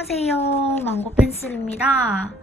안녕하세요. 망고펜슬입니다.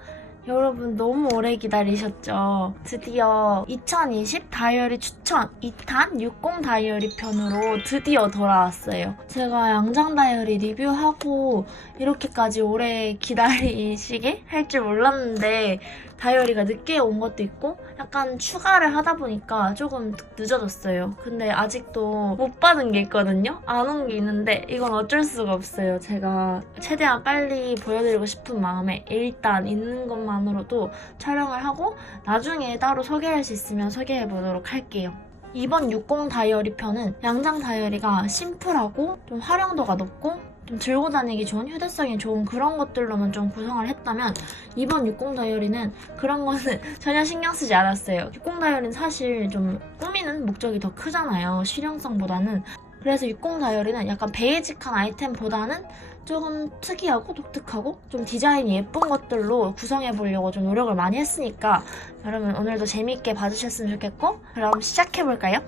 여러분 너무 오래 기다리셨죠? 드디어 2020 다이어리 추천 2탄 60 다이어리 편으로 드디어 돌아왔어요. 제가 양장 다이어리 리뷰하고 이렇게까지 오래 기다리시게 할 줄 몰랐는데 다이어리가 늦게 온 것도 있고 약간 추가를 하다 보니까 조금 늦어졌어요. 근데 아직도 못 받은 게 있거든요? 안 온 게 있는데 이건 어쩔 수가 없어요. 제가 최대한 빨리 보여드리고 싶은 마음에 일단 있는 것만으로도 촬영을 하고 나중에 따로 소개할 수 있으면 소개해보도록 할게요. 이번 60 다이어리 편은 양장 다이어리가 심플하고 좀 활용도가 높고 좀 들고 다니기 좋은, 휴대성이 좋은 그런 것들로만 좀 구성을 했다면 이번 60 다이어리는 그런 거는 전혀 신경 쓰지 않았어요. 60 다이어리는 사실 좀 꾸미는 목적이 더 크잖아요. 실용성보다는. 그래서 60 다이어리는 약간 베이직한 아이템보다는 조금 특이하고 독특하고 좀 디자인이 예쁜 것들로 구성해보려고 좀 노력을 많이 했으니까 여러분 오늘도 재미있게 봐주셨으면 좋겠고, 그럼 시작해볼까요?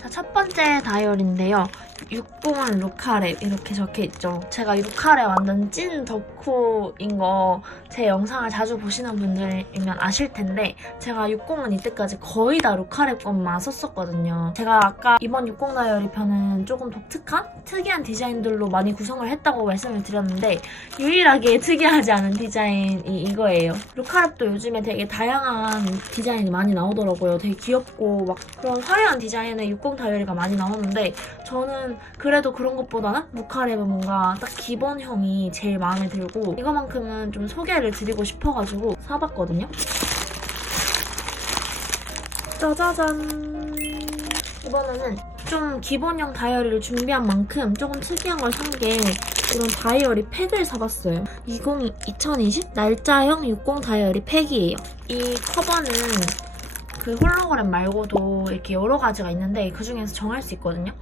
자, 첫 번째 다이어리인데요. 60은 루카랩 이렇게 적혀있죠. 제가 루카랩 완전 찐 덕후인 거 제 영상을 자주 보시는 분들이면 아실 텐데 제가 60은 이때까지 거의 다 루카랩 것만 썼었거든요. 제가 아까 이번 60 다이어리 편은 조금 독특한 특이한 디자인들로 많이 구성을 했다고 말씀을 드렸는데 유일하게 특이하지 않은 디자인이 이거예요. 루카랩도 요즘에 되게 다양한 디자인이 많이 나오더라고요. 되게 귀엽고 막 그런 화려한 디자인의 60 다이어리가 많이 나오는데 저는 그래도 그런 것보다는 루카랩은 뭔가 딱 기본형이 제일 마음에 들고 이거만큼은 좀 소개를 드리고 싶어가지고 사봤거든요. 짜자잔! 이번에는 좀 기본형 다이어리를 준비한 만큼 조금 특이한 걸 산 게 이런 다이어리 팩을 사봤어요. 2020 날짜형 60 다이어리 팩이에요. 이 커버는 그 홀로그램 말고도 이렇게 여러 가지가 있는데 그 중에서 정할 수 있거든요.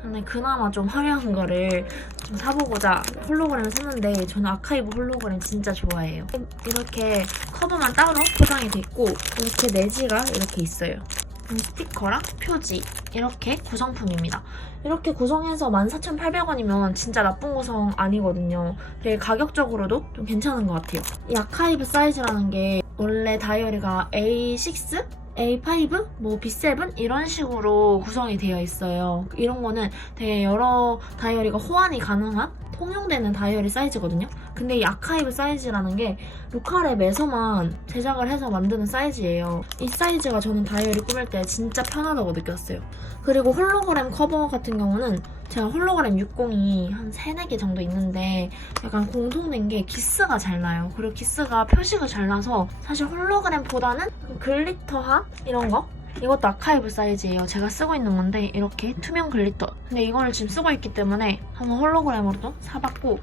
근데 그나마 좀 화려한 거를 좀 사보고자 홀로그램을 샀는데 저는 아카이브 홀로그램 진짜 좋아해요. 이렇게 커버만 따로 포장이 돼 있고 이렇게 내지가 이렇게 있어요. 스티커랑 표지 이렇게 구성품입니다. 이렇게 구성해서 14,800원이면 진짜 나쁜 구성 아니거든요. 되게 가격적으로도 좀 괜찮은 것 같아요. 이 아카이브 사이즈라는 게 원래 다이어리가 A6? A5, 뭐 B7 이런 식으로 구성이 되어 있어요. 이런 거는 되게 여러 다이어리가 호환이 가능한 통용되는 다이어리 사이즈거든요. 근데 이 아카이브 사이즈라는 게 루카랩에서만 제작을 해서 만드는 사이즈예요. 이 사이즈가 저는 다이어리 꾸밀 때 진짜 편하다고 느꼈어요. 그리고 홀로그램 커버 같은 경우는 제가 홀로그램 60이 한 3, 4개 정도 있는데 약간 공통된 게 기스가 잘 나요. 그리고 기스가 표시가 잘 나서 사실 홀로그램보다는 글리터한 이런 거? 이것도 아카이브 사이즈예요. 제가 쓰고 있는 건데 이렇게 투명 글리터. 근데 이거를 지금 쓰고 있기 때문에 한번 홀로그램으로도 사봤고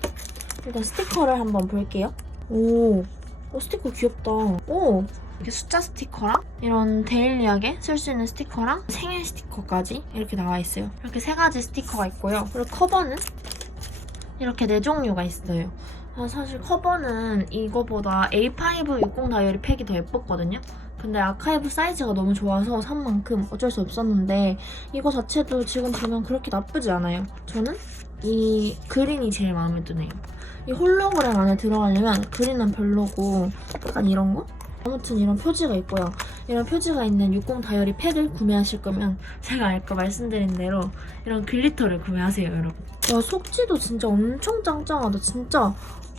일단 스티커를 한번 볼게요. 오, 스티커 귀엽다. 오, 이렇게 숫자 스티커랑 이런 데일리하게 쓸 수 있는 스티커랑 생일 스티커까지 이렇게 나와 있어요. 이렇게 3가지 스티커가 있고요. 그리고 커버는 이렇게 4종류가 있어요. 사실 커버는 이거보다 A5 60 다이어리 팩이 더 예뻤거든요. 근데 아카이브 사이즈가 너무 좋아서 산 만큼 어쩔 수 없었는데 이거 자체도 지금 보면 그렇게 나쁘지 않아요. 저는 이 그린이 제일 마음에 드네요. 이 홀로그램 안에 들어가려면 그린은 별로고 약간 이런 거? 아무튼 이런 표지가 있고요. 이런 표지가 있는 60 다이어리 팩을 구매하실 거면 제가 아까 말씀드린 대로 이런 글리터를 구매하세요, 여러분. 와, 속지도 진짜 엄청 짱짱하다. 진짜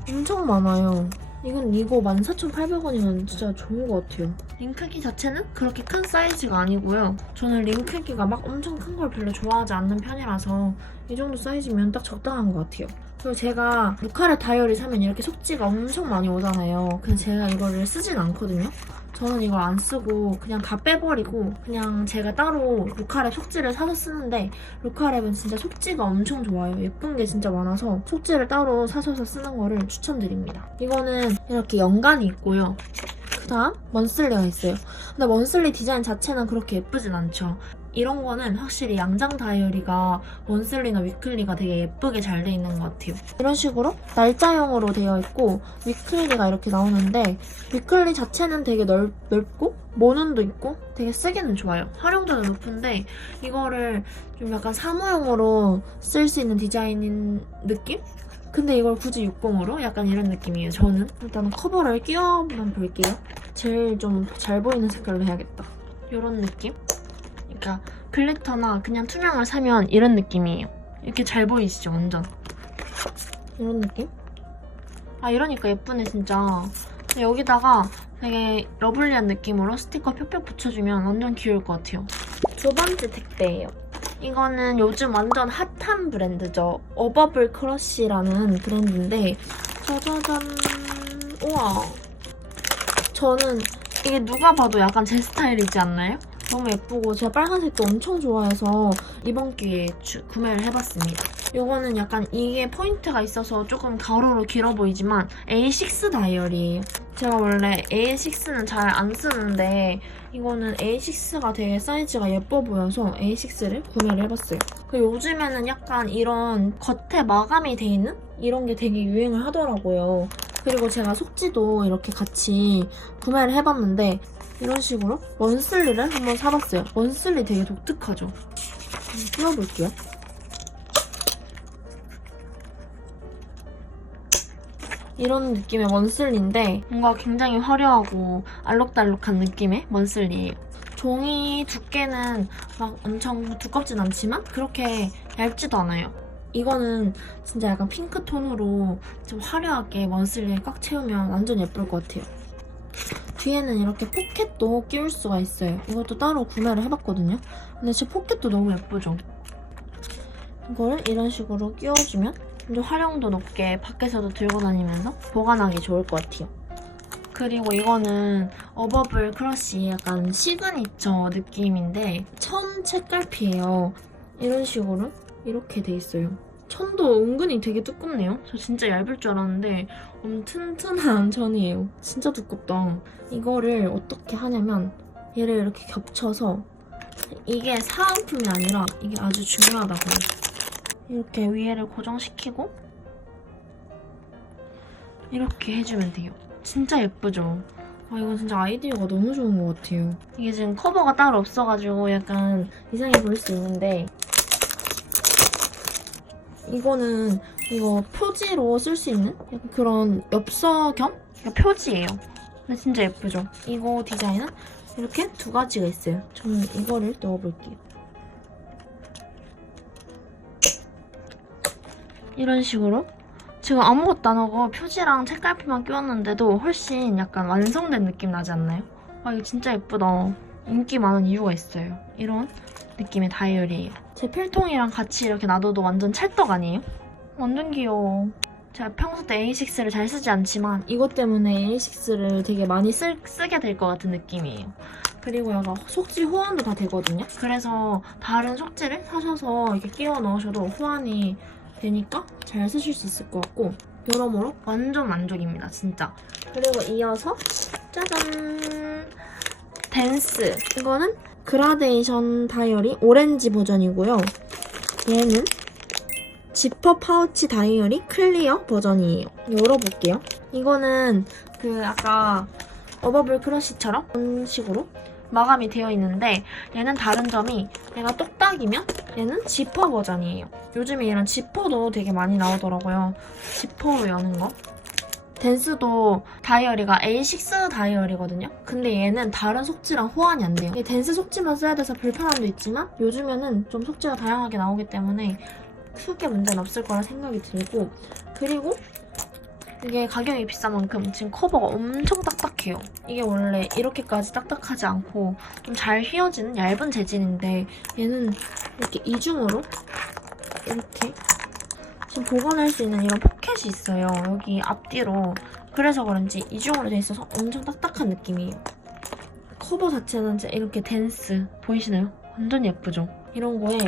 엄청 많아요. 이거 14,800원이면 진짜 좋은 것 같아요. 링크기 자체는 그렇게 큰 사이즈가 아니고요. 저는 링크기가 막 엄청 큰 걸 별로 좋아하지 않는 편이라서 이 정도 사이즈면 딱 적당한 것 같아요. 그리고 제가 루카랩 다이어리 사면 이렇게 속지가 엄청 많이 오잖아요. 근데 제가 이거를 쓰진 않거든요. 저는 이걸 안 쓰고 그냥 다 빼버리고 그냥 제가 따로 루카랩 속지를 사서 쓰는데 루카랩은 진짜 속지가 엄청 좋아요. 예쁜 게 진짜 많아서 속지를 따로 사셔서 쓰는 거를 추천드립니다. 이거는 이렇게 연간이 있고요. 그 다음 먼슬리가 있어요. 근데 먼슬리 디자인 자체는 그렇게 예쁘진 않죠. 이런 거는 확실히 양장 다이어리가 원슬리나 위클리가 되게 예쁘게 잘 돼 있는 것 같아요. 이런 식으로 날짜형으로 되어 있고 위클리가 이렇게 나오는데 위클리 자체는 되게 넓고 모눈도 있고 되게 쓰기는 좋아요. 활용도는 높은데 이거를 좀 약간 사무용으로 쓸 수 있는 디자인인 느낌? 근데 이걸 굳이 60으로? 약간 이런 느낌이에요, 저는. 일단 커버를 끼워만 볼게요. 제일 좀 잘 보이는 색깔로 해야겠다. 이런 느낌? 그러니까 글리터나 그냥 투명을 사면 이런 느낌이에요. 이렇게 잘 보이시죠, 완전? 이런 느낌? 아, 이러니까 예쁘네, 진짜. 여기다가 되게 러블리한 느낌으로 스티커 펴펴 붙여주면 완전 귀여울 것 같아요. 두 번째 택배예요. 이거는 요즘 완전 핫한 브랜드죠. 어버블 크러쉬라는 브랜드인데 짜자잔. 우와. 저는 이게 누가 봐도 약간 제 스타일이지 않나요? 너무 예쁘고 제가 빨간색도 엄청 좋아해서 이번 기회에 구매를 해봤습니다. 이거는 약간 이게 포인트가 있어서 조금 가로로 길어 보이지만 A6 다이어리예요. 제가 원래 A6는 잘 안 쓰는데 이거는 A6가 되게 사이즈가 예뻐 보여서 A6를 구매를 해봤어요. 요즘에는 약간 이런 겉에 마감이 돼 있는 이런 게 되게 유행을 하더라고요. 그리고 제가 속지도 이렇게 같이 구매를 해봤는데 이런 식으로 원슬리를 한번 사봤어요. 원슬리 되게 독특하죠? 한번 끼워볼게요. 이런 느낌의 원슬리인데 뭔가 굉장히 화려하고 알록달록한 느낌의 원슬리예요. 종이 두께는 막 엄청 두껍진 않지만 그렇게 얇지도 않아요. 이거는 진짜 약간 핑크 톤으로 좀 화려하게 원슬리에 꽉 채우면 완전 예쁠 것 같아요. 뒤에는 이렇게 포켓도 끼울 수가 있어요. 이것도 따로 구매를 해봤거든요. 근데 진짜 포켓도 너무 예쁘죠? 이걸 이런 식으로 끼워주면 좀 활용도 높게 밖에서도 들고 다니면서 보관하기 좋을 것 같아요. 그리고 이거는 어버블 크러쉬 약간 시그니처 느낌인데 천 책갈피예요. 이런 식으로 이렇게 돼 있어요. 천도 은근히 되게 두껍네요. 저 진짜 얇을 줄 알았는데 튼튼한 천이에요. 진짜 두껍다. 이거를 어떻게 하냐면 얘를 이렇게 겹쳐서 이게 사은품이 아니라 이게 아주 중요하다고요. 이렇게 위에를 고정시키고 이렇게 해주면 돼요. 진짜 예쁘죠? 아, 이거 진짜 아이디어가 너무 좋은 것 같아요. 이게 지금 커버가 따로 없어가지고 약간 이상해 보일 수 있는데 이거는 이거 표지로 쓸 수 있는 약간 그런 엽서 겸 표지예요. 근데 진짜 예쁘죠? 이거 디자인은 이렇게 두 가지가 있어요. 저는 이거를 넣어볼게요. 이런 식으로 지금 아무것도 안 하고 표지랑 책갈피만 끼웠는데도 훨씬 약간 완성된 느낌 나지 않나요? 아, 이거 진짜 예쁘다. 인기 많은 이유가 있어요. 이런 느낌의 다이어리예요. 제 필통이랑 같이 이렇게 놔둬도 완전 찰떡 아니에요? 완전 귀여워. 제가 평소 때 A6를 잘 쓰지 않지만 이것 때문에 A6를 되게 많이 쓰게 될 것 같은 느낌이에요. 그리고 약간 속지 호환도 다 되거든요. 그래서 다른 속지를 사셔서 이렇게 끼워 넣으셔도 호환이 되니까 잘 쓰실 수 있을 것 같고 여러모로 완전 만족입니다, 진짜. 그리고 이어서 짜잔! 댄스! 이거는 그라데이션 다이어리 오렌지 버전이고요. 얘는 지퍼 파우치 다이어리 클리어 버전이에요. 열어볼게요. 이거는 그 아까 어버블 크러쉬처럼 이런 식으로 마감이 되어 있는데 얘는 다른 점이 얘가 똑딱이면 얘는 지퍼 버전이에요. 요즘에 이런 지퍼도 되게 많이 나오더라고요. 지퍼로 여는 거. 댄스도 다이어리가 A6 다이어리거든요. 근데 얘는 다른 속지랑 호환이 안 돼요. 댄스 속지만 써야 돼서 불편함도 있지만 요즘에는 좀 속지가 다양하게 나오기 때문에 크게 문제는 없을 거라 생각이 들고 그리고 이게 가격이 비싼 만큼 지금 커버가 엄청 딱딱해요. 이게 원래 이렇게까지 딱딱하지 않고 좀 잘 휘어지는 얇은 재질인데 얘는 이렇게 이중으로 이렇게 지금 보관할 수 있는 이런 포켓이 있어요. 여기 앞뒤로. 그래서 그런지 이중으로 돼 있어서 엄청 딱딱한 느낌이에요. 커버 자체는 이렇게 댄스 보이시나요? 완전 예쁘죠? 이런 거에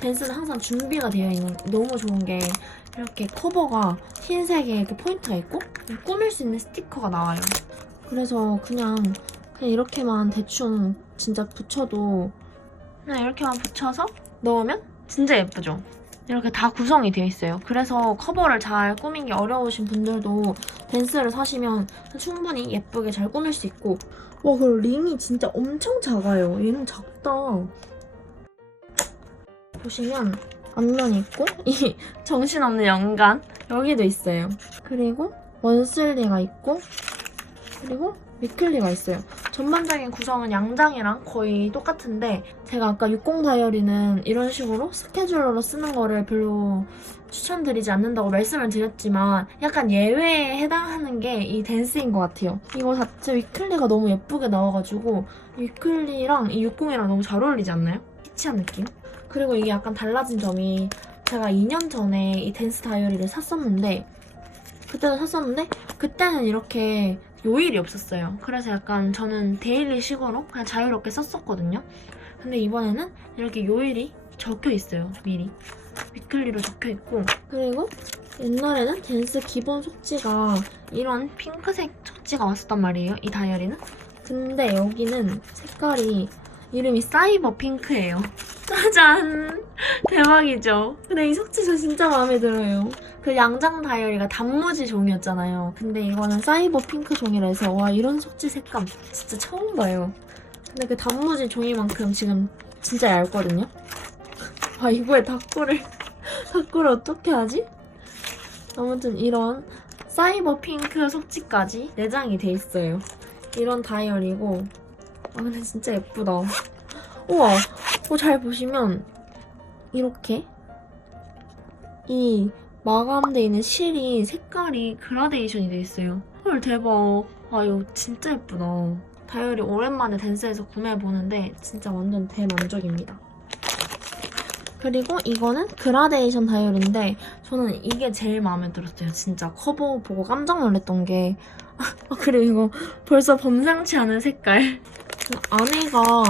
댄스는 항상 준비가 되어 있는 너무 좋은 게 이렇게 커버가 흰색에 이렇게 포인트가 있고 꾸밀 수 있는 스티커가 나와요. 그래서 그냥 이렇게만 대충 진짜 붙여도 그냥 이렇게만 붙여서 넣으면 진짜 예쁘죠? 이렇게 다 구성이 되어 있어요. 그래서 커버를 잘 꾸미기 어려우신 분들도 댄스를 사시면 충분히 예쁘게 잘 꾸밀 수 있고, 와, 그리고 링이 진짜 엄청 작아요. 얘는 작다. 보시면 앞면이 있고 이 정신없는 연간 여기도 있어요. 그리고 원슬리가 있고, 그리고 위클리가 있어요. 전반적인 구성은 양장이랑 거의 똑같은데, 제가 아까 60 다이어리는 이런 식으로 스케줄러로 쓰는 거를 별로 추천드리지 않는다고 말씀을 드렸지만, 약간 예외에 해당하는 게 이 댄스인 것 같아요. 이거 자체 위클리가 너무 예쁘게 나와가지고 위클리랑 이 60이랑 너무 잘 어울리지 않나요? 키치한 느낌? 그리고 이게 약간 달라진 점이, 제가 2년 전에 이 댄스 다이어리를 샀었는데 그때는 이렇게 요일이 없었어요. 그래서 약간 저는 데일리식으로 그냥 자유롭게 썼었거든요. 근데 이번에는 이렇게 요일이 적혀 있어요. 미리 위클리로 적혀 있고, 그리고 옛날에는 댄스 기본 속지가 이런 핑크색 속지가 왔었단 말이에요, 이 다이어리는. 근데 여기는 색깔이 이름이 사이버 핑크예요. 짜잔! 대박이죠? 근데 이 속지 저 진짜 마음에 들어요. 그 양장 다이어리가 단무지 종이었잖아요. 근데 이거는 사이버 핑크 종이라 해서, 와, 이런 속지 색감 진짜 처음 봐요. 근데 그 단무지 종이만큼 지금 진짜 얇거든요? 아, 이거에 다꾸를 어떻게 하지? 아무튼 이런 사이버 핑크 속지까지 내장이 돼 있어요. 이런 다이어리고, 아, 근데 진짜 예쁘다. 우와, 잘 보시면 이렇게 이 마감돼 있는 실이 색깔이 그라데이션이 돼 있어요. 헐, 대박. 아, 이거 진짜 예쁘다. 다이어리 오랜만에 댄스에서 구매해보는데 진짜 완전 대만족입니다. 그리고 이거는 그라데이션 다이어리인데 저는 이게 제일 마음에 들었어요. 진짜 커버 보고 깜짝 놀랐던 게, 그리고 이거 벌써 범상치 않은 색깔. 안에가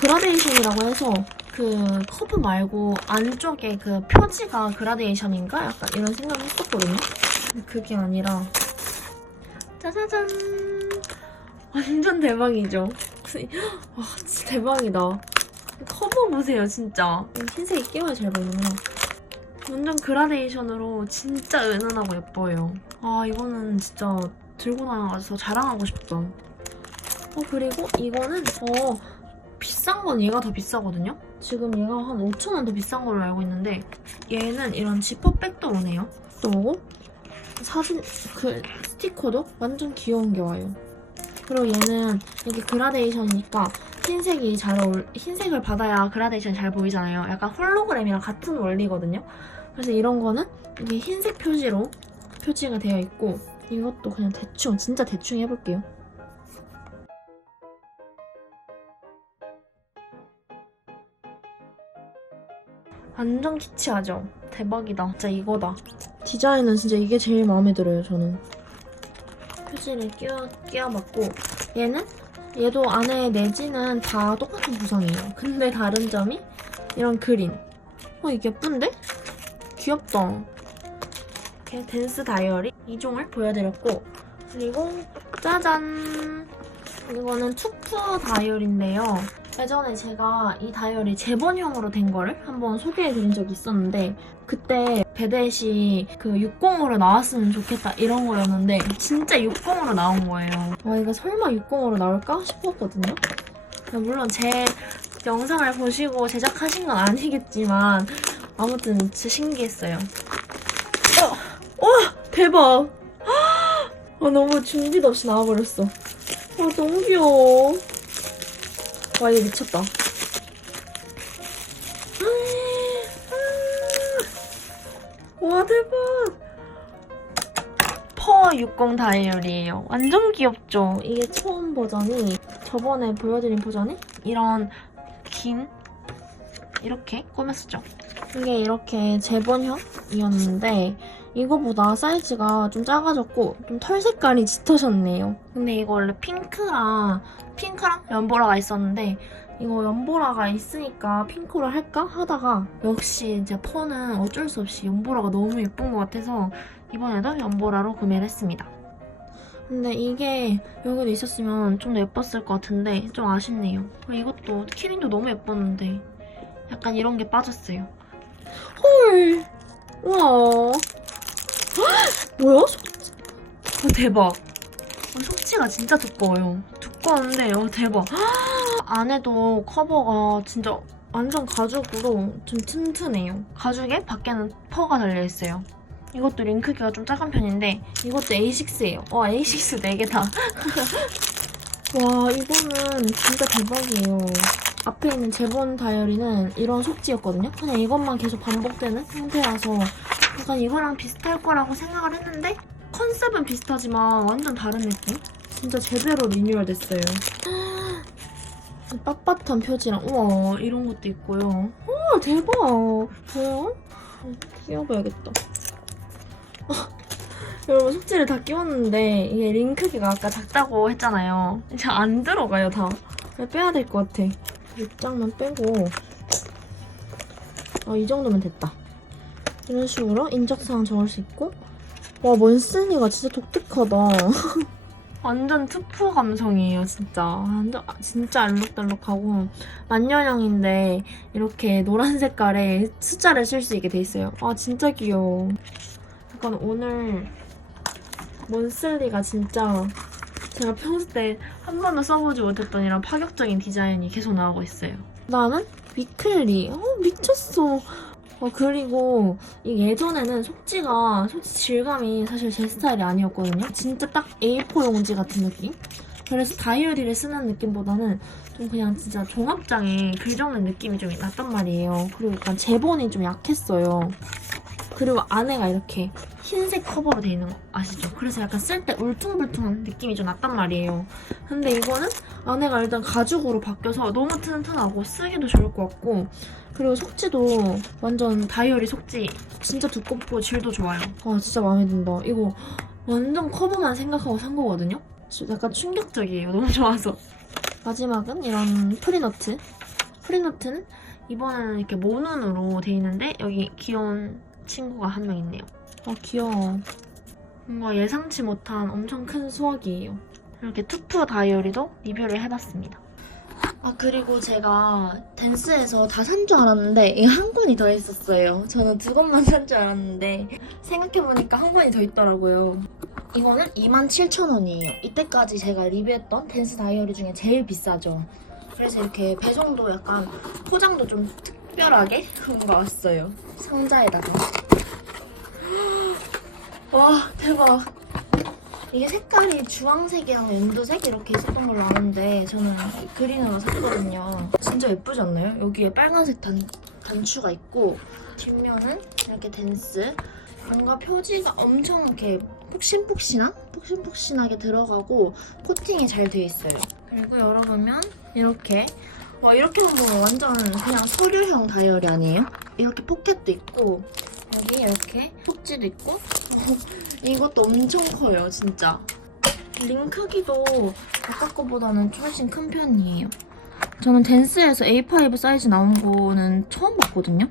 그라데이션이라고 해서 그 커브 말고 안쪽에 그 표지가 그라데이션인가? 약간 이런 생각을 했었거든요. 근데 그게 아니라, 짜자잔! 완전 대박이죠? 와, 진짜 대박이다. 커버 보세요, 진짜. 흰색이 끼워야 잘 보이는구나. 완전 그라데이션으로 진짜 은은하고 예뻐요. 아, 이거는 진짜 들고 다녀가서 자랑하고 싶다. 그리고 이거는 비싼 건 얘가 더 비싸거든요? 지금 얘가 한 5,000원 더 비싼 걸로 알고 있는데, 얘는 이런 지퍼백도 오네요. 또 오고, 사진, 스티커도 완전 귀여운 게 와요. 그리고 얘는 이게 그라데이션이니까 흰색을 받아야 그라데이션이 잘 보이잖아요. 약간 홀로그램이랑 같은 원리거든요. 그래서 이런 거는 이게 흰색 표지로 표지가 되어 있고, 이것도 그냥 진짜 대충 해볼게요. 완전 키치하죠? 대박이다. 진짜 이거다. 디자인은 진짜 이게 제일 마음에 들어요, 저는. 표지를 끼워봤고, 얘도 안에 내지는 다 똑같은 구성이에요. 근데 다른 점이 이런 그린. 이게 예쁜데? 귀엽다. 이렇게 댄스 다이어리 2종을 보여드렸고, 그리고 짜잔! 이거는 투프 다이어리인데요. 예전에 제가 이 다이어리 재본형으로 된 거를 한번 소개해드린 적이 있었는데, 그때 베댓이 그 60으로 나왔으면 좋겠다 이런 거였는데 진짜 60으로 나온 거예요. 와, 이거 설마 60으로 나올까 싶었거든요. 물론 제 영상을 보시고 제작하신 건 아니겠지만 아무튼 진짜 신기했어요. 와, 대박! 너무 준비도 없이 나와버렸어. 너무 귀여워. 와, 이거 미쳤다. 와, 대박! 퍼 60 다이어리예요. 완전 귀엽죠? 이게 처음 버전이, 저번에 보여드린 버전이 이런 이렇게 꾸몄었죠. 이게 이렇게 재본형이었는데 이거보다 사이즈가 좀 작아졌고 좀 털 색깔이 짙어졌네요. 근데 이거 원래 핑크랑 연보라가 있었는데, 이거 연보라가 있으니까 핑크로 할까 하다가 역시 이제 퍼는 어쩔 수 없이 연보라가 너무 예쁜 것 같아서 이번에도 연보라로 구매를 했습니다. 근데 이게 여기도 있었으면 좀 더 예뻤을 것 같은데 좀 아쉽네요. 이것도 키링도 너무 예뻤는데 약간 이런 게 빠졌어요. 헐! 우와. 뭐야? 속지? 대박. 속지가 진짜 두꺼워요. 두꺼운데 대박. 안에도 커버가 진짜 완전 가죽으로 좀 튼튼해요. 가죽에 밖에는 퍼가 달려있어요. 이것도 링크기가 좀 작은 편인데 이것도 A6예요. A6 4개 다. 와, 이거는 진짜 대박이에요. 앞에 있는 제본 다이어리는 이런 속지였거든요. 그냥 이것만 계속 반복되는 형태라서 약간 이거랑 비슷할 거라고 생각을 했는데 컨셉은 비슷하지만 완전 다른 느낌? 진짜 제대로 리뉴얼 됐어요. 빳빳한 표지랑 우와 이런 것도 있고요. 우와 대박. 뭐야? 끼워봐야겠다. 여러분 속지를 다 끼웠는데 이게 링크기가 아까 작다고 했잖아요. 이제 안 들어가요 다. 빼야 될 것 같아. 밑장만 빼고 이 정도면 됐다. 이런 식으로 인적사항 적을 수 있고 와 먼슬리가 진짜 독특하다. 완전 투프 감성이에요 진짜. 완전 진짜 알록달록하고 만년형인데 이렇게 노란 색깔에 숫자를 쓸 수 있게 돼 있어요. 진짜 귀여워. 약간 오늘 먼슬리가 진짜 제가 평소 때 한 번도 써보지 못했던 이런 파격적인 디자인이 계속 나오고 있어요. 그다음은 위클리. 미쳤어. 그리고 예전에는 속지 질감이 사실 제 스타일이 아니었거든요. 진짜 딱 A4 용지 같은 느낌? 그래서 다이어리를 쓰는 느낌보다는 좀 그냥 진짜 종합장에 글 적는 느낌이 좀 났단 말이에요. 그리고 약간 제본이 좀 약했어요. 그리고 안에가 이렇게 흰색 커버로 돼 있는 거 아시죠? 그래서 약간 쓸 때 울퉁불퉁한 느낌이 좀 났단 말이에요. 근데 이거는 안에가 일단 가죽으로 바뀌어서 너무 튼튼하고 쓰기도 좋을 것 같고 그리고 속지도 완전 다이어리 속지 진짜 두껍고 질도 좋아요. 진짜 마음에 든다. 이거 완전 커버만 생각하고 산 거거든요? 약간 충격적이에요. 너무 좋아서. 마지막은 이런 프리너트. 프리너트는 이번에는 이렇게 모눈으로 돼 있는데 여기 귀여운 친구가 한 명 있네요. 귀여워. 뭔가 예상치 못한 엄청 큰 수확이에요. 이렇게 투프 다이어리도 리뷰를 해봤습니다. 그리고 제가 댄스에서 다 산 줄 알았는데 이거 한 권이 더 있었어요. 저는 2권만 산 줄 알았는데 생각해보니까 한 권이 더 있더라고요. 이거는 27,000원이에요. 이때까지 제가 리뷰했던 댄스 다이어리 중에 제일 비싸죠. 그래서 이렇게 배송도 약간 포장도 좀 특별하게 그런 거 왔어요. 상자에다가. 와 대박. 이게 색깔이 주황색이랑 연두색 이렇게 있었던 걸로 아는데 저는 그린으로 샀거든요. 진짜 예쁘지 않나요? 여기에 빨간색 단추가 있고 뒷면은 이렇게 댄스 뭔가 표지가 엄청 이렇게 폭신폭신하게 들어가고 코팅이 잘 돼 있어요. 그리고 열어보면 이렇게 이렇게 보면 완전 그냥 서류형 다이어리 아니에요? 이렇게 포켓도 있고 여기 이렇게 속지도 있고 이것도 엄청 커요 진짜. 링 크기도 아까 거보다는 훨씬 큰 편이에요. 저는 댄스에서 A5 사이즈 나온 거는 처음 봤거든요.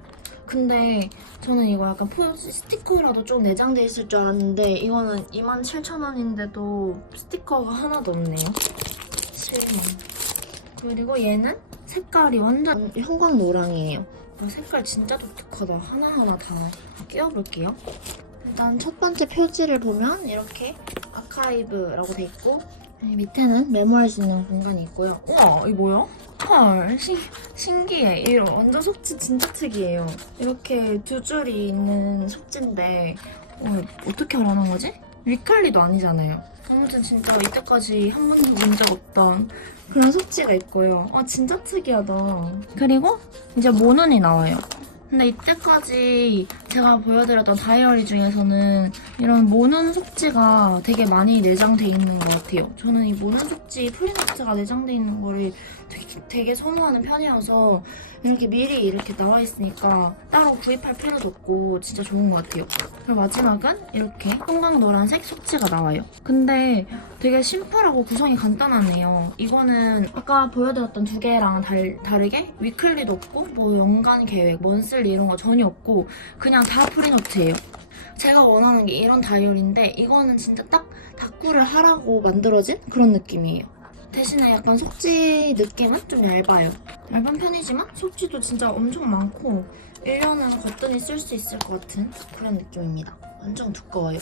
근데 저는 이거 약간 표지 스티커라도 좀 내장돼 있을 줄 알았는데 이거는 27,000원인데도 스티커가 하나도 없네요. 실망. 그리고 얘는 색깔이 완전 형광노랑이에요. 색깔 진짜 독특하다. 하나하나 다 끼워볼게요. 일단 첫 번째 표지를 보면 이렇게 아카이브라고 돼 있고 밑에는 메모할 수 있는 공간이 있고요. 우와 이거 뭐야? 헐 신기해. 이거 완전 속지 진짜 특이해요. 이렇게 두 줄이 있는 속지인데 어떻게 하라는 거지? 위클리도 아니잖아요. 아무튼 진짜 이때까지 한 번도 본 적 없던 그런 속지가 있고요. 진짜 특이하다. 그리고 이제 모눈이 나와요. 근데 이때까지 제가 보여드렸던 다이어리 중에서는 이런 모눈 속지가 되게 많이 내장돼 있는 것 같아요. 저는 이 모눈 속지 프린트가 내장돼 있는 거를 되게 선호하는 편이어서 이렇게 미리 이렇게 나와 있으니까 따로 구입할 필요도 없고 진짜 좋은 것 같아요. 그리고 마지막은 이렇게 형광 노란색 속지가 나와요. 근데 되게 심플하고 구성이 간단하네요. 이거는 아까 보여드렸던 두 개랑 다르게 위클리도 없고 뭐 연간 계획, 먼슬리 이런 거 전혀 없고 그냥 다 프리노트예요. 제가 원하는 게 이런 다이어리인데 이거는 진짜 딱 다꾸를 하라고 만들어진 그런 느낌이에요. 대신에 약간 속지 느낌은 좀 얇아요. 얇은 편이지만 속지도 진짜 엄청 많고 1년을 거뜬히 쓸 수 있을 것 같은 그런 느낌입니다. 엄청 두꺼워요.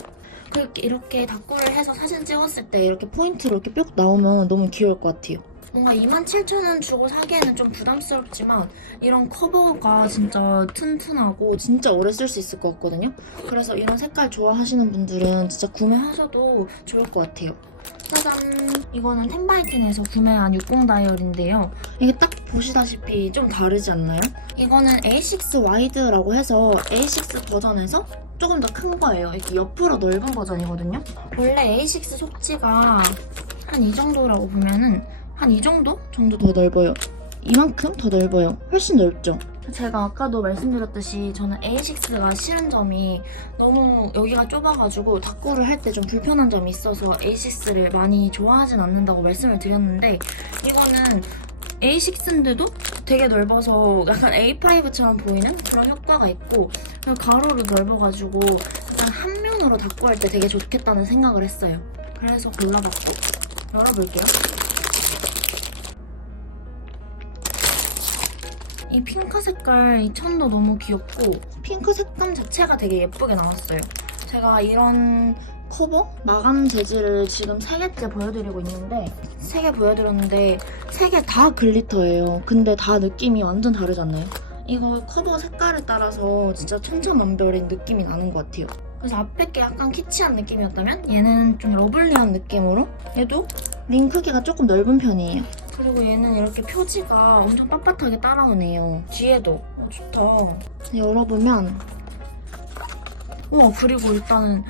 그렇게 이렇게 다꾸를 해서 사진 찍었을 때 이렇게 포인트로 이렇게 뿅 나오면 너무 귀여울 것 같아요. 뭔가 27,000원 주고 사기에는 좀 부담스럽지만 이런 커버가 진짜 튼튼하고 진짜 오래 쓸 수 있을 것 같거든요. 그래서 이런 색깔 좋아하시는 분들은 진짜 구매하셔도 좋을 것 같아요. 짜잔! 이거는 텐바이텐에서 구매한 60 다이어리인데요. 이게 딱 보시다시피 좀 다르지 않나요? 이거는 A6 와이드라고 해서 A6 버전에서 조금 더 큰 거예요. 이렇게 옆으로 넓은 버전이거든요. 원래 A6 속지가 한 이 정도라고 보면은 한 이 정도 더 넓어요. 이만큼 더 넓어요. 훨씬 넓죠? 제가 아까도 말씀드렸듯이 저는 A6가 싫은 점이 너무 여기가 좁아가지고 다꾸를 할 때 좀 불편한 점이 있어서 A6를 많이 좋아하진 않는다고 말씀을 드렸는데 이거는 A6인데도 되게 넓어서 약간 A5처럼 보이는 그런 효과가 있고 가로로 넓어가지고 약간 한 면으로 다꾸할 때 되게 좋겠다는 생각을 했어요. 그래서 골라봤고 열어볼게요. 이 핑크 색깔 이 천도 너무 귀엽고 핑크 색감 자체가 되게 예쁘게 나왔어요. 제가 이런 커버 마감 재질을 지금 3개째 보여드리고 있는데 3개 보여드렸는데 3개 다 글리터예요. 근데 다 느낌이 완전 다르지 않나요? 이거 커버 색깔에 따라서 진짜 천차만별인 느낌이 나는 것 같아요. 그래서 앞에 게 약간 키치한 느낌이었다면 얘는 좀 러블리한 느낌으로 얘도 링 크기가 조금 넓은 편이에요. 그리고 얘는 이렇게 표지가 엄청 빳빳하게 따라오네요. 뒤에도 좋다. 열어보면 우와 그리고 일단은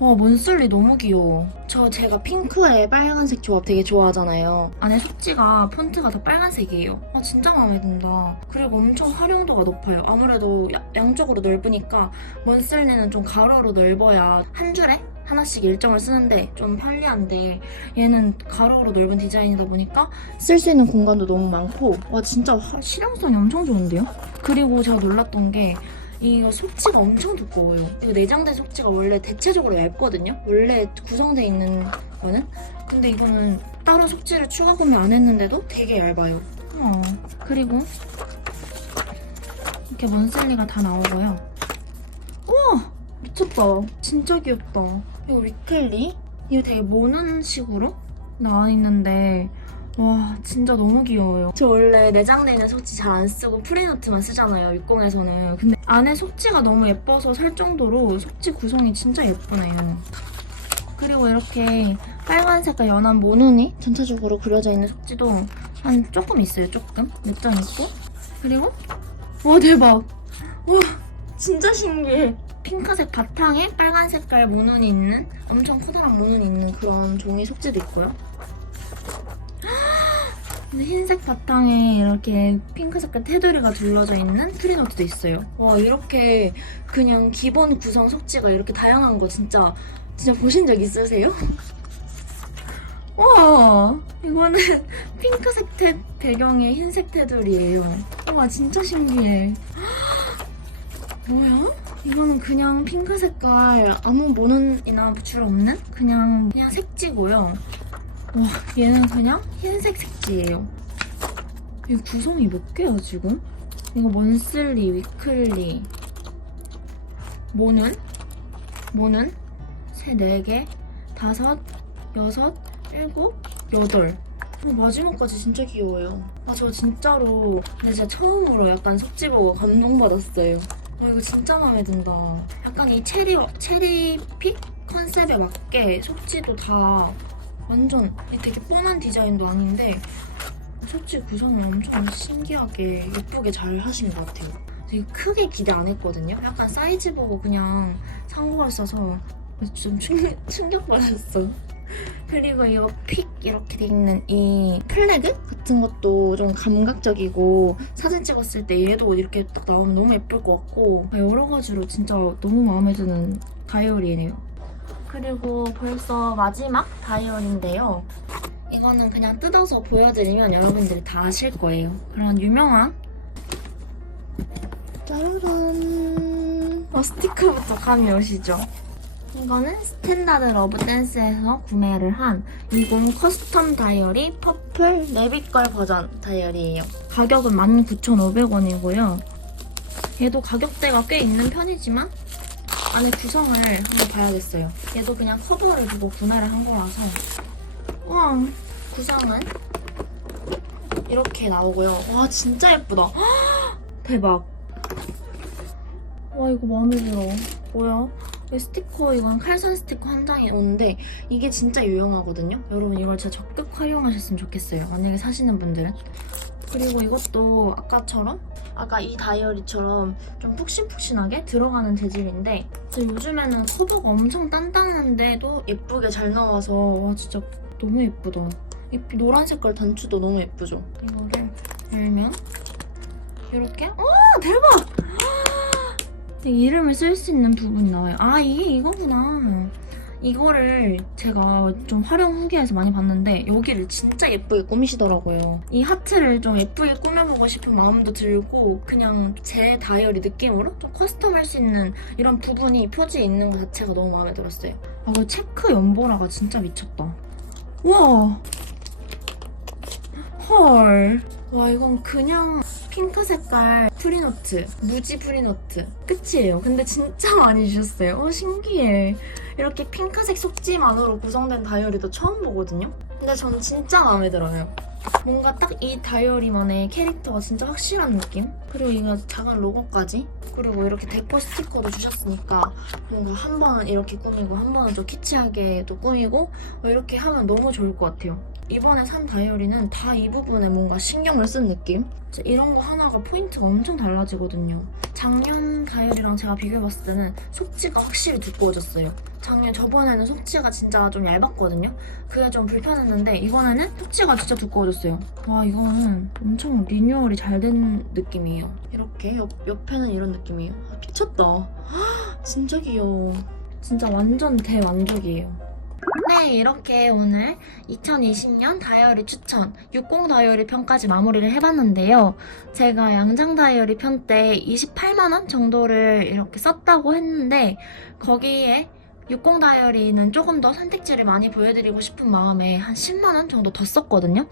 몬슬리 너무 귀여워. 제가 핑크에 빨간색 조합 되게 좋아하잖아요. 안에 속지가 폰트가 다 빨간색이에요. 진짜 마음에 든다. 그리고 엄청 활용도가 높아요. 아무래도 양쪽으로 넓으니까 몬슬리는 좀 가로로 넓어야 한 줄에 하나씩 일정을 쓰는데 좀 편리한데 얘는 가로로 넓은 디자인이다 보니까 쓸 수 있는 공간도 너무 많고 와 진짜 실용성이 엄청 좋은데요? 그리고 제가 놀랐던 게 이거 속지가 엄청 두꺼워요. 이거 내장된 속지가 원래 대체적으로 얇거든요? 원래 구성되어 있는 거는? 근데 이거는 따로 속지를 추가 구매 안 했는데도 되게 얇아요. 그리고 이렇게 몬슬리가 다 나오고요. 우와! 미쳤다. 진짜 귀엽다. 이거 위클리? 이거 되게 모는 식으로 나와 있는데 와 진짜 너무 귀여워요. 저 원래 내장돼 있는 속지 잘 안 쓰고 프리노트만 쓰잖아요 60에서는. 근데 안에 속지가 너무 예뻐서 살 정도로 속지 구성이 진짜 예쁘네요. 그리고 이렇게 빨간색과 연한 모눈이 전체적으로 그려져 있는 속지도 한 조금 있어요. 조금 몇 장 있고. 그리고 와 대박. 와 진짜 신기해. 핑크색 바탕에 빨간 색깔 모눈이 있는 엄청 커다란 모눈이 있는 그런 종이 속지도 있고요. 흰색 바탕에 이렇게 핑크 색깔 테두리가 둘러져 있는 프리노트도 있어요. 와 이렇게 그냥 기본 구성 속지가 이렇게 다양한 거 진짜 보신 적 있으세요? 와 이거는 핑크색 배경에 흰색 테두리예요. 와 진짜 신기해. 뭐야? 이거는 그냥 핑크 색깔 아무 모눈이나 줄 없는 그냥 색지고요. 와 얘는 그냥 흰색 색지예요. 이 구성이 몇 개야 지금? 이거 몬슬리, 위클리, 모눈, 4개, 5, 6, 7, 8. 마지막까지 진짜 귀여워요. 저 진짜로 근데 진짜 처음으로 약간 속지 보고 감동받았어요. 이거 진짜 마음에 든다. 약간 이 체리픽 컨셉에 맞게 속지도 다 완전 되게 뻔한 디자인도 아닌데 속지 구성을 엄청 신기하게 예쁘게 잘 하신 것 같아요. 되게 크게 기대 안 했거든요. 약간 사이즈 보고 그냥 산 거였어서 좀 충격받았어. 그리고 이거 픽 이렇게 돼 있는 이 플래그 같은 것도 좀 감각적이고 사진 찍었을 때 얘도 이렇게 딱 나오면 너무 예쁠 것 같고 여러 가지로 진짜 너무 마음에 드는 다이어리네요. 그리고 벌써 마지막 다이어리인데요. 이거는 그냥 뜯어서 보여드리면 여러분들이 다 아실 거예요. 그런 유명한 짜라란 스티커부터 감이 오시죠? 이거는 스탠다드 러브 댄스에서 구매를 한 20 커스텀 다이어리 퍼플 네비걸 버전 다이어리예요. 가격은 19,500원이고요. 얘도 가격대가 꽤 있는 편이지만 안에 구성을 한번 봐야겠어요. 얘도 그냥 커버를 두고 분할을 한 거라서. 와, 구성은 이렇게 나오고요. 와, 진짜 예쁘다. 헉, 대박. 와, 이거 마음에 들어. 뭐야? 이 스티커, 이건 칼선 스티커 한 장이 오는데 이게 진짜 유용하거든요. 여러분 이걸 진짜 적극 활용하셨으면 좋겠어요. 만약에 사시는 분들은. 그리고 이것도 아까처럼 아까 이 다이어리처럼 좀 푹신푹신하게 들어가는 재질인데 요즘에는 커버가 엄청 단단한데도 예쁘게 잘 나와서 와 진짜 너무 예쁘다. 이 노란 색깔 단추도 너무 예쁘죠? 이거를 열면 이렇게 대박! 이름을 쓸 수 있는 부분이 나와요. 아, 이게 이거구나. 이거를 제가 좀 활용 후기에서 많이 봤는데 여기를 진짜 예쁘게 꾸미시더라고요. 이 하트를 좀 예쁘게 꾸며보고 싶은 마음도 들고 그냥 제 다이어리 느낌으로 좀 커스텀할 수 있는 이런 부분이 표지에 있는 것 자체가 너무 마음에 들었어요. 아, 그 체크 연보라가 진짜 미쳤다. 우와! 헐. 와, 이건 그냥 핑크 색깔 프리노트, 무지 프리노트 끝이에요. 근데 진짜 많이 주셨어요. 신기해. 이렇게 핑크색 속지만으로 구성된 다이어리도 처음 보거든요. 근데 저는 진짜 마음에 들어요. 뭔가 딱 이 다이어리만의 캐릭터가 진짜 확실한 느낌? 그리고 이거 작은 로고까지? 그리고 이렇게 데코 스티커도 주셨으니까 뭔가 한 번은 이렇게 꾸미고 한 번은 좀 키치하게도 꾸미고 이렇게 하면 너무 좋을 것 같아요. 이번에 산 다이어리는 다 이 부분에 뭔가 신경을 쓴 느낌? 이런 거 하나가 포인트가 엄청 달라지거든요. 작년 다이어리랑 제가 비교해봤을 때는 속지가 확실히 두꺼워졌어요. 저번에는 속지가 진짜 좀 얇았거든요. 그게 좀 불편했는데 이번에는 속지가 진짜 두꺼워졌어요. 와, 이거는 엄청 리뉴얼이 잘 된 느낌이에요. 이렇게 옆에는 이런 느낌이에요. 아, 미쳤다. 진짜 귀여워. 진짜 완전 대만족이에요. 네, 이렇게 오늘 2020년 다이어리 추천 60 다이어리 편까지 마무리를 해봤는데요. 제가 양장 다이어리 편 때 28만원 정도를 이렇게 썼다고 했는데 거기에 60 다이어리는 조금 더 선택지를 많이 보여드리고 싶은 마음에 한 10만원 정도 더 썼거든요.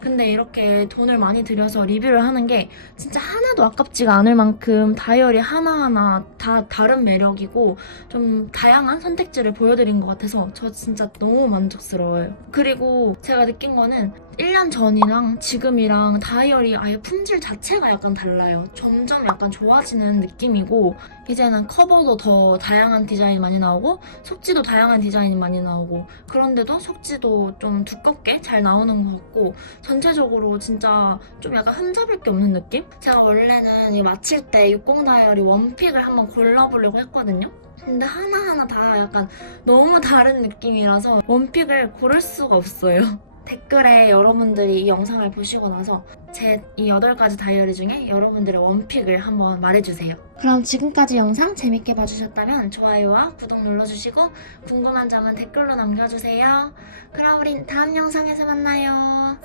근데 이렇게 돈을 많이 들여서 리뷰를 하는 게 진짜 하나도 아깝지가 않을 만큼 다이어리 하나하나 다 다른 매력이고 좀 다양한 선택지를 보여드린 것 같아서 저 진짜 너무 만족스러워요. 그리고 제가 느낀 거는 1년 전이랑 지금이랑 다이어리 아예 품질 자체가 약간 달라요. 점점 약간 좋아지는 느낌이고 이제는 커버도 더 다양한 디자인이 많이 나오고 속지도 다양한 디자인이 많이 나오고 그런데도 속지도 좀 두껍게 잘 나오는 것 같고 전체적으로 진짜 좀 약간 흠잡을 게 없는 느낌? 제가 원래는 이 마칠 때 60 다이어리 원픽을 한번 골라보려고 했거든요. 근데 하나하나 다 약간 너무 다른 느낌이라서 원픽을 고를 수가 없어요. 댓글에 여러분들이 이 영상을 보시고 나서 제 이 8가지 다이어리 중에 여러분들의 원픽을 한번 말해주세요. 그럼 지금까지 영상 재밌게 봐주셨다면 좋아요와 구독 눌러주시고 궁금한 점은 댓글로 남겨주세요. 그럼 우린 다음 영상에서 만나요.